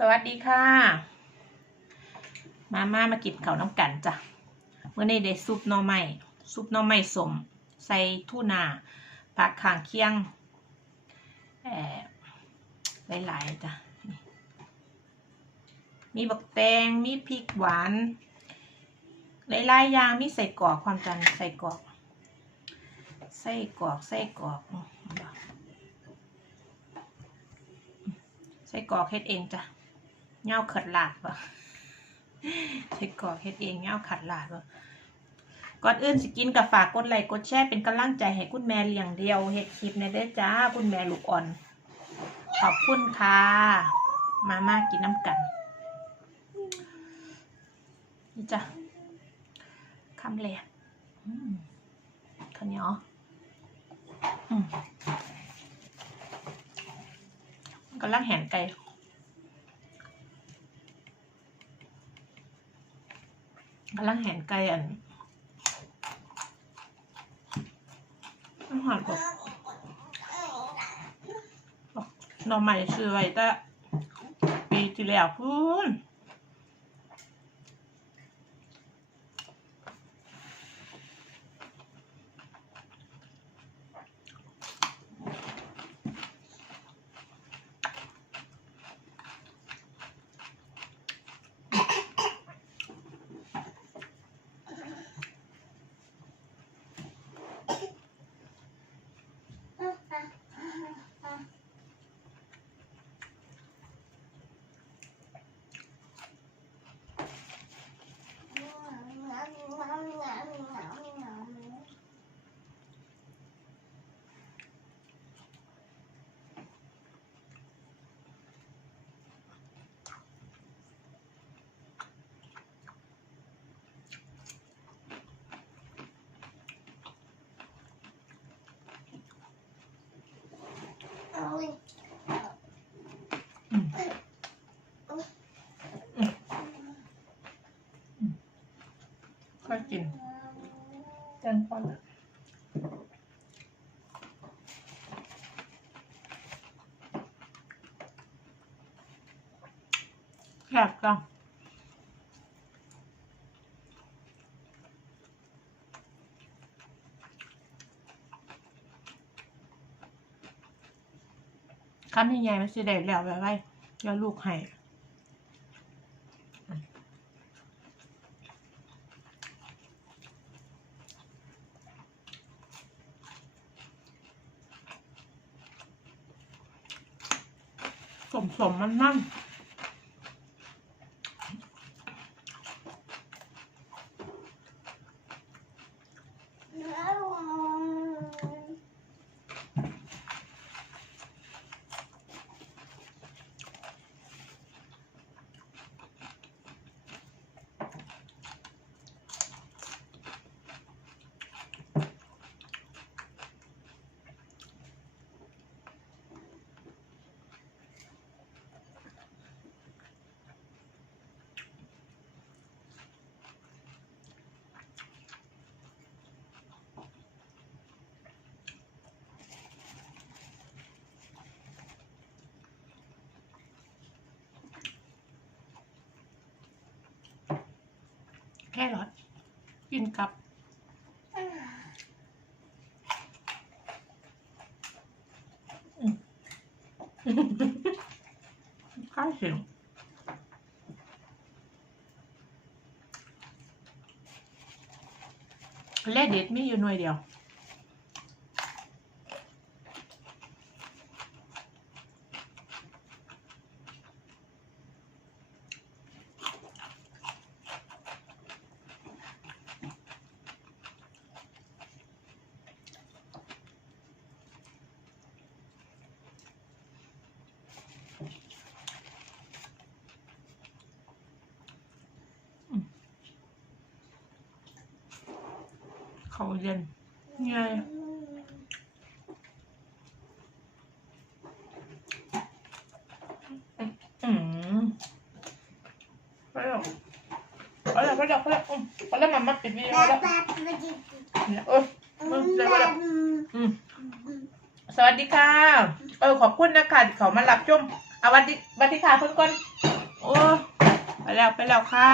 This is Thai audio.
สวัสดีค่ะ มาม่ามากินเขาน้ำกันจ้ะเมื่อในได้ซุปหน่อไม้ซุปหน่อไม้สม ใส่ทูน่าผักข้างเคียงเอ่อหลายๆจ้ะมีบักแตงมีพริกหวานหลายๆอย่างมีใส่กรอกความจันใส่กรอกใส่กรอกใส่กรอกใส่กรอกเฮ็ดเองจ้ะ เงาขัดหลาดปะใส่กรอกเฮ็ดเองเงาขัดหลาดปะก่อนอื่นสกินกับฝากกดไลค์กดแชร์เป็นกำลังใจให้คุณแม่เลี้ยงเดียวเฮ็ดคลิปในเด้อจ้าคุณแม่ลูกอ่อน ขอบคุณค่ะ มาม่ากินน้ำกันนี่จ้ะคำแรกอืมข้าวเหนียวอืมกำลังแหนไก่ กำลังแหนไก่อันอาหอดบอกหน่อใหม่ซื้อไว้แต่ปีที่แล้วพูนอืมค่อย กินเจันป้อนอะแซ่บจังคำใหญ่ๆมันสิได้แล้วไว้ไว้แล้วลูกให้ สมมันมั่งแค่รอทกินกับข้าวเสียงแล่เด็ดมีอยู่หน่วยเดียว เขาเย็นไงอืมไปแล้วไปแล้วไปแล้วไปแล้วอืมไปแล้วมันมาปิดวิดีโอแล้วเนี่ยเออมึงเลยไปแล้วอืมสวัสดีค่ะ เออขอบคุณนะคะที่เขามารับชมเอาเอาวันดีวันดีค่ะเพื่อนก่อนโอ้ไปแล้วไปแล้วค่ะ